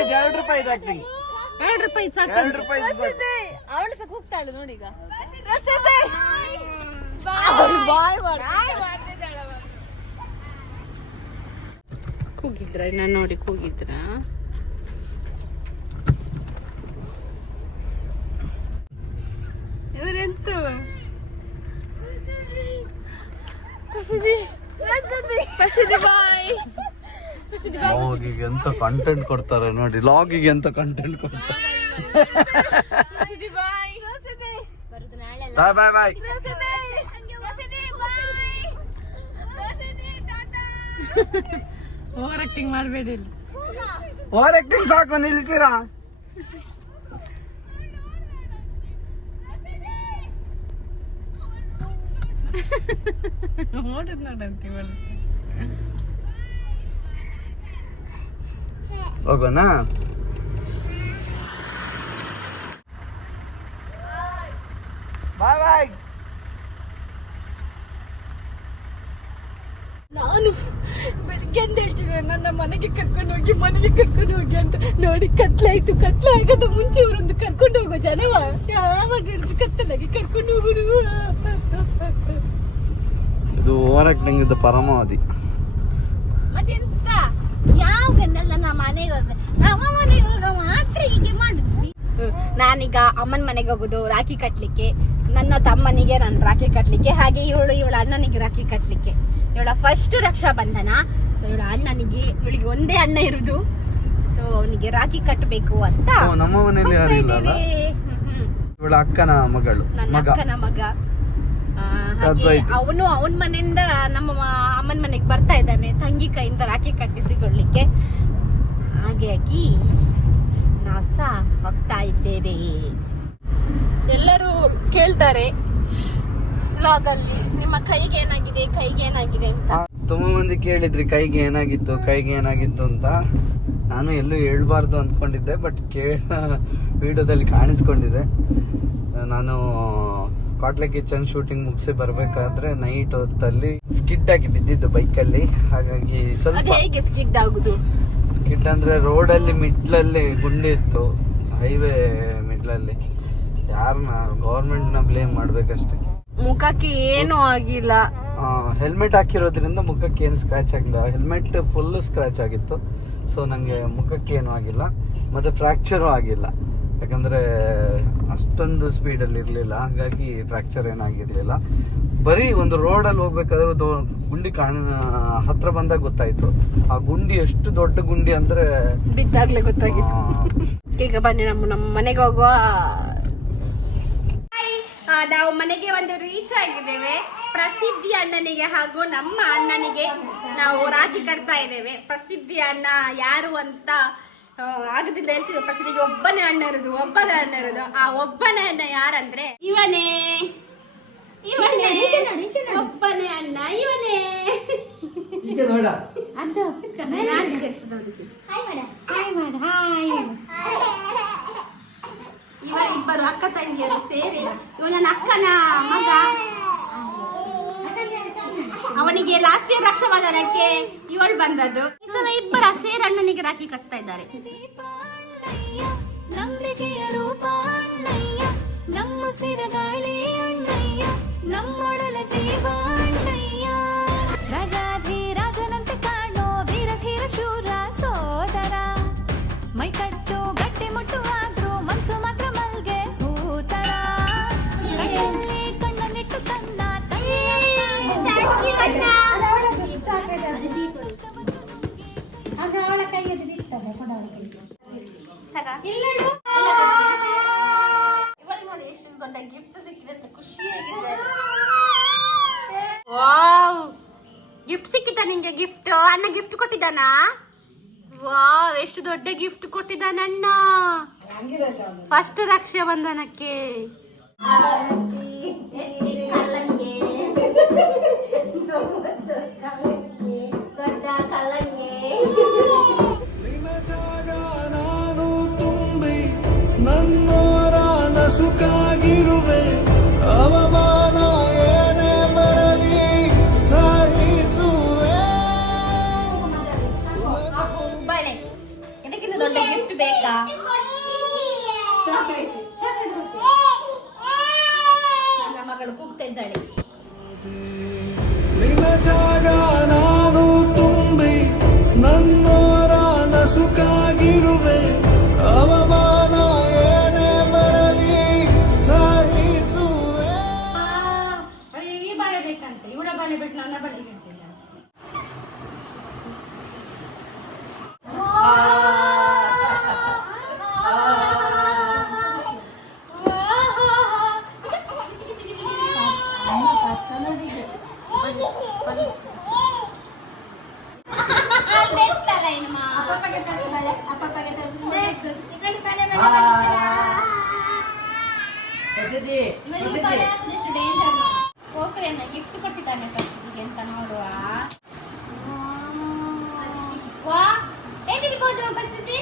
ರೂಪಾಯಿ ಎರಡು ರೂಪಾಯಿ ಹಾಕ್ತೀನಿ. ಎರಡು ರೂಪಾಯಿ ಸಾಕು. ಎರಡು ರೂಪಾಯಿ ಸಾಕು. ಅವಳು ಸಹ ಕೂಗ್ತಾಳು ನೋಡಿ ಈಗ. ಕೂಗಿದ್ರ ನಾನು ನೋಡಿ ಕೂಗಿದ್ರ. ಇವರೆಂತ ಕಸಿದಿ ಕಸಿದಿ ಬಾಯ್ ಬಾಯ್. ಲಾಗಿಗೆ ಎಂತ ಕಂಟೆಂಟ್ ಕೊಡ್ತಾರೆ ನೋಡಿ ಲಾಗಿಗೆ ಎಂತ ಕಂಟೆಂಟ್ ಕೊಡ್ತಾರೆ. Bye bye bye over acting ಮಾಡಬೇಡಿ ಓವರ್ ಆಕ್ಟಿಂಗ್ ಸಾಕು ನಿಲ್ಸಿರಾ ನೋಡಿದ್ ನೋಡಂತಿ ಮನಸ್ಸು ಹೋಗೋಣ? ನಾನು ಬೆಳಿಗ್ಗೆ ಅಂತ ನನ್ನ ಮನೆಗೆ ಕರ್ಕೊಂಡು ಹೋಗಿ ಮನೆಗೆ ಕರ್ಕೊಂಡು ಹೋಗಿ ಅಂತ. ನೋಡಿ ಕತ್ಲಾಯ್ತು ಕತ್ಲೆ ಆಗದ ಮುಂಚೆ ಅವರೊಂದು ಕರ್ಕೊಂಡು ಹೋಗೋ ಜನವ. ಯಾವಾಗ ಹಿಡಿದು ಕತ್ತಲಾಗಿ ಕರ್ಕೊಂಡು ಹೋಗುದು? ಇದು ಇದು ಪರಮಾವಧಿ. ಮತ್ತೆಂತ ಯಾವಾಗನ್ನೆಲ್ಲ ನಮ್ಮ ಮನೆಗೆ ಹೋಗ್ಬೇಕು ನಮ್ಮ ಮನೆಗೆ ಹೋಗೋ ಮಾತ್ರ ಹೀಗೆ ಮಾಡಿದ್ವಿ. ನಾನೀಗ ಅಮ್ಮನ ಮನೆಗೆ ಹೋಗುದು ರಾಖಿ ಕಟ್ಲಿಕ್ಕೆ. ನನ್ನ ತಮ್ಮನಿಗೆ ನಾನು ರಾಖಿ ಕಟ್ಲಿಕ್ಕೆ ಹಾಗೆ ಇವಳು ಇವಳ ಅಣ್ಣನಿಗೆ ರಾಖಿ ಕಟ್ಲಿಕ್ಕೆ. ಇವಳ ಫಸ್ಟ್ ರಕ್ಷಾ ಬಂಧನ ಸೊ ಇವಳ ಅಣ್ಣನಿಗೆ ಇವಳಿಗೆ ಒಂದೇ ಅಣ್ಣ ಇರುದು. ಸೊ ಅವನಿಗೆ ರಾಖಿ ಕಟ್ಟಬೇಕು ಅಂತ ನಮ್ಮ ಮನೆಯಲ್ಲಿ. ಇವಳ ಅಕ್ಕನ ಮಗಳು ನನ್ನ ಅಕ್ಕನ ಮಗ. ಅವನು ಅವನ ಮನೆಯಿಂದ ನಮ್ಮ ಅಮ್ಮನ ಮನೆಗೆ ಬರ್ತಾ ಇದ್ದಾನೆ ತಂಗಿ ಕೈಯಿಂದ ರಾಖಿ ಕಟ್ಟಿಸಿಕೊಳ್ಳಿಕ್ಕೆ. ಹಾಗಾಗಿ ನಾವು ಸಹ ಹೋಗ್ತಾ ಇದ್ದೇವೆ. ಎಲ್ಲರೂ ಕೇಳ್ತಾರೆ ಅಲ್ಲಿ ನಿಮ್ಮ ಕೈಗೆ ಏನಾಗಿದೆ ಕೈಗೆ ಏನಾಗಿದೆ ಅಂತ. ತುಂಬಾ ಮಂದಿ ಕೇಳಿದ್ರಿ ಕೈಗೆ ಏನಾಗಿತ್ತು ಕೈಗೆ ಏನಾಗಿತ್ತು ಅಂತ. ನಾನು ಎಲ್ಲೂ ಹೇಳ್ಬಾರ್ದು ಅಂದ್ಕೊಂಡಿದ್ದೆ ಬಟ್ ಕೇ ವಿಡಿಯೋದಲ್ಲಿ ಕಾಣಿಸ್ಕೊಂಡಿದೆ. ನಾನು ಕಾಟ್ಲೆ ಕಿಚನ್ ಶೂಟಿಂಗ್ ಮುಗಿಸಿ ಬರಬೇಕಾದ್ರೆ ನೈಟ್ ಹೊತ್ತಲ್ಲಿ ಸ್ಕಿಡ್ ಆಗಿ ಬಿದ್ದಿದ್ದು ಬೈಕಲ್ಲಿ ಹಾಗಾಗಿ ಸ್ವಲ್ಪ ಹೇಗೆ ಸ್ಕಿಡ್ ಆಗುದು? ಸ್ಕಿಡ್ ಅಂದ್ರೆ ರೋಡಲ್ಲಿ ಮಿಡ್ಲಲ್ಲಿ ಗುಂಡಿ ಇತ್ತು ಹೈವೇ ಮಿಡ್ಲಲ್ಲಿ. ಯಾರನ್ನ ಗೌರ್ಮೆಂಟ್ನ ಬ್ಲೇಮ್ ಮಾಡ್ಬೇಕಷ್ಟೇ. ಮುಖಕ್ಕೆ ಏನು ಆಗಿಲ್ಲ. ಹೆಲ್ಮೆಟ್ ಹಾಕಿರೋದ್ರಿಂದ ಮುಖಕ್ಕೆ ಏನು ಸ್ಕ್ರಾಚ್ ಆಗಿಲ್ಲ ಹೆಲ್ಮೆಟ್ ಫುಲ್ ಸ್ಕ್ರಾಚ್ ಆಗಿತ್ತು. ಸೊ ನನಗೆ ಮುಖಕ್ಕೆ ಏನು ಆಗಿಲ್ಲ. ಮತ್ತು ಫ್ರ್ಯಾಕ್ಚರೂ ಆಗಿಲ್ಲ. ಯಾಕಂದರೆ ಅಷ್ಟೊಂದು ಸ್ಪೀಡಲ್ಲಿ ಇರಲಿಲ್ಲ. ಹಾಗಾಗಿ ಫ್ರ್ಯಾಕ್ಚರ್ ಏನಾಗಿರಲಿಲ್ಲ. ಬರೀ ಒಂದು ರೋಡಲ್ಲಿ ಹೋಗ್ಬೇಕಾದ್ರೆ ದೊ ಗುಂಡಿ ಕಾಣ ಹತ್ರ ಬಂದಾಗ ಗೊತ್ತಾಯಿತು. ಆ ಗುಂಡಿ ಎಷ್ಟು ದೊಡ್ಡ ಗುಂಡಿ ಅಂದರೆ ಬಿದ್ದಾಗ್ಲೇ ಗೊತ್ತಾಗಿತ್ತು. ಈಗ ಬನ್ನಿ ನಮ್ಮ ನಮ್ಮ ಮನೆಗೆ ಹೋಗುವ. ಆ, ನಾವು ಮನೆಗೆ ಒಂದು ರೀಚ್ ಆಗಿದ್ದೇವೆ. ಪ್ರಸಿದ್ಧಿ ಅಣ್ಣನಿಗೆ ಹಾಗೂ ನಮ್ಮ ಅಣ್ಣನಿಗೆ ನಾವು ರಾಖಿ ಕಟ್ತಾ ಇದ್ದೇವೆ. ಪ್ರಸಿದ್ಧಿ ಅಣ್ಣ ಯಾರು ಅಂತ ಆ, ಆಗದಿಲ್ಲ ಹೇಳ್ತಿದ್ವಿ ಪ್ರಸಿದ್ಧಿಗೆ ಒಬ್ಬನೇ ಅಣ್ಣ ಇರೋದು ಒಬ್ಬನೇ ಅಣ್ಣ ಇರೋದು. ಆ ಒಬ್ಬನೇ ಅಣ್ಣ ಯಾರಂದ್ರೆ ಇವನೇ. ಇವನೇ. ಒಬ್ಬನೇ ಅಣ್ಣ ಇವನೇ. ಹಾಯ್ ಇವ ಇಬ್ಬರು ಅಕ್ಕ ತಂಗಿಯರು ಸೇರಿ ಇವನ ನನ್ನ ಅಕ್ಕನ ಮಗ. ಅವನಿಗೆ ಲಾಸ್ಟ್ ಇಯರ್ ರಕ್ಷಾಬಂಧನಕ್ಕೆ ಇವಳು ಬಂದದ್ದು. ಸಲ ಇಬ್ಬರ ಸೇರಣ್ಣನಿಗೆ ರಾಖಿ ಕಟ್ತಾ ಇದ್ದಾರೆ. ನಂಬಿಕೆಯ ರೂಪ ಅಣ್ಣಯ್ಯ ನಮ್ಮ ಸಿರಗಾಳಿ ಗಿಫ್ಟ್ ಸಿಕ್ಕಿದೆ ವಾವ್. ಗಿಫ್ಟ್ ಸಿಕ್ಕಿತ ನಿಂಗೆ ಗಿಫ್ಟ್ ಅಣ್ಣ ಗಿಫ್ಟ್ ಕೊಟ್ಟಿದ್ದಾನಾ? ವಾವ್ ಎಷ್ಟು ದೊಡ್ಡ ಗಿಫ್ಟ್ ಕೊಟ್ಟಿದ್ದಾನಣ್ಣ. ಫಸ್ಟ್ ರಕ್ಷಾ ಬಂಧನಕ್ಕೆ ನಸುಕಾಗಿರುವೆ ಅವಮಾನ ಗಿಫ್ಟ್ ಕೊಟ್ಟಿದ್ದಾನೆ ಪ್ರಸಿದ್ಧಿಗೆ ಅಂತ ನೋಡುವ. ವಾ ಏನಿರ್ಬೋದು ಪ್ರಸಿದ್ಧಿ?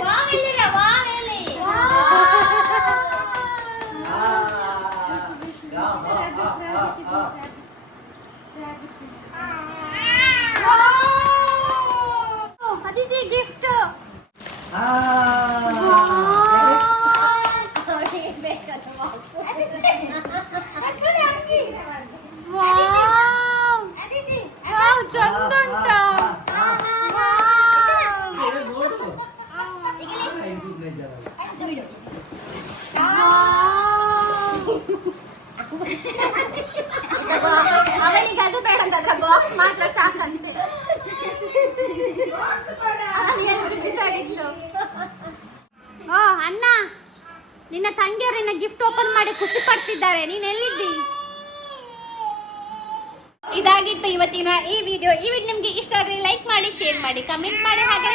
王要跟你 ಅವನಿಗೆ ಅದು ಬೇಡ ಅಂತಂದ್ರೆ ಬಾಕ್ಸ್ ಮಾತ್ರ ಸಾಕಂತೆ ಬಿಸಾಡಿದ್ಲು ಓ, ಅಣ್ಣ, ನಿನ್ನ ತಂಗಿಯವರು ನಿನ್ನ ಗಿಫ್ಟ್ ಓಪನ್ ಮಾಡಿ ಖುಷಿ ಪಡ್ತಿದ್ದಾರೆ. ನೀನ್ ಎಲ್ಲಿದ್ದಿ? ಇದಾಗಿತ್ತು ಇವತ್ತಿನ ಈ ವಿಡಿಯೋ ಈ ವಿಡಿಯೋ ನಿಮ್ಗೆ ಇಷ್ಟ ಆದ್ರೆ ಲೈಕ್ ಮಾಡಿ ಶೇರ್ ಮಾಡಿ ಕಮೆಂಟ್ ಮಾಡಿ ಹಾಗೆ